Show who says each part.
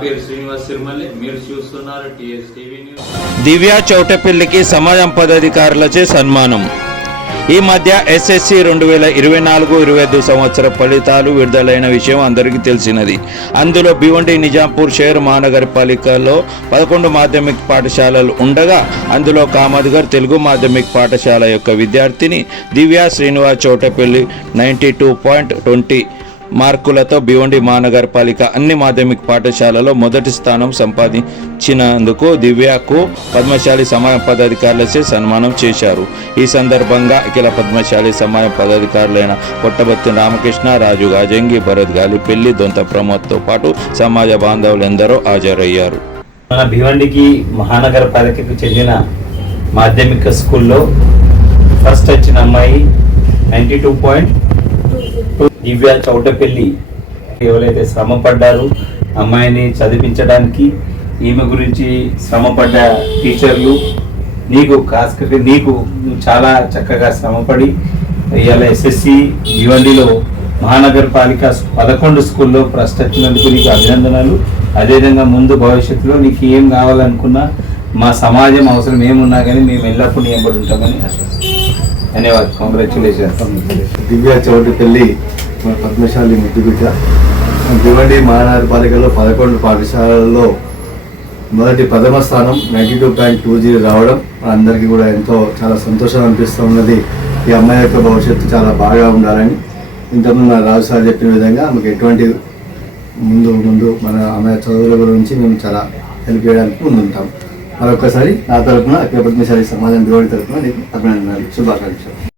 Speaker 1: పేరు శ్రీనివాస్ మీరు చూస్తున్నారు టీవీ న్యూస్.
Speaker 2: దివ్య చౌటపల్లికి సమాజం పదాధికారులచే సన్మానం. ఈ మధ్య ఎస్ఎస్సి రెండు వేల ఇరవై నాలుగు ఇరవై ఐదు సంవత్సర ఫలితాలు విడుదలైన విషయం అందరికీ తెలిసినది. అందులో భివండి నిజాంపూర్ షేర్ మహానగరపాలికలో పదకొండు మాధ్యమిక పాఠశాలలు ఉండగా అందులో కామద్గర్ తెలుగు మాధ్యమిక పాఠశాల యొక్క విద్యార్థిని Divya Srinivas Chowtapalli ninety two point twenty మార్కులతో భివండి మహానగరపాలిక అన్ని మాధ్యమిక పాఠశాలలో మొదటి స్థానం సంపాదించినందుకు దివ్యకు పద్మశాలి సమాయ పదాధికారులచే సన్మానం చేశారు. ఈ సందర్భంగా అఖిల పద్మశాలి సమాయ పదాధికారులైన పొట్టబత్తి రామకృష్ణ రాజు గాజంగి భరత్ గాలిపెల్లి దొంత ప్రమోద్తో పాటు సమాజ బాంధవులు ఎందరో హాజరయ్యారు.
Speaker 3: మన భివండికి మహానగరపాలికకు చెందిన మాధ్యమిక స్కూల్లో ఫస్ట్ వచ్చిన అమ్మాయి ninety two point Divya Chowtapalli ఎవరైతే శ్రమ పడ్డారు అమ్మాయిని చదివించడానికి ఈమె గురించి శ్రమపడ్డ టీచర్లు నీకు కాస్త నీకు చాలా చక్కగా శ్రమపడి ఇవాళ ఎస్ఎస్సి భివండిలో మహానగరపాలిక పదకొండు స్కూల్లో ఫస్ట్ వచ్చినందుకు నీకు అభినందనలు. అదేవిధంగా ముందు భవిష్యత్తులో నీకు ఏం కావాలనుకున్నా మా సమాజం అవసరం ఏమున్నా కానీ మేము ఎల్లప్పుడూ నియమబడి ఉంటామని ధన్యవాదాలు. కంగ్రాచులేషన్స్
Speaker 4: దివ్య చౌటిపల్లి మన పద్మశాలి ముద్దుబిడ్డ భివండి మహానగరపాలికలో పదకొండు పాఠశాలల్లో మొదటి ప్రథమ స్థానం ninety two point two zero రావడం అందరికీ కూడా ఎంతో చాలా సంతోషం అనిపిస్తూ ఉన్నది. ఈ అమ్మాయి యొక్క భవిష్యత్తు చాలా బాగా ఉండాలని ఇంతకుముందు నా రాజు సార్ చెప్పిన విధంగా ఆమెకు ఎటువంటి ముందు ముందు మన అమ్మాయి చదువుల గురించి మేము చాలా హెల్ప్ చేయడానికి ముందుంటాం మరొకసారి నా తరపున అక్కడ పద్మశాలి సమాజం భివండి తరపున నీకు అభినందనలు. శుభాకాంక్షలు.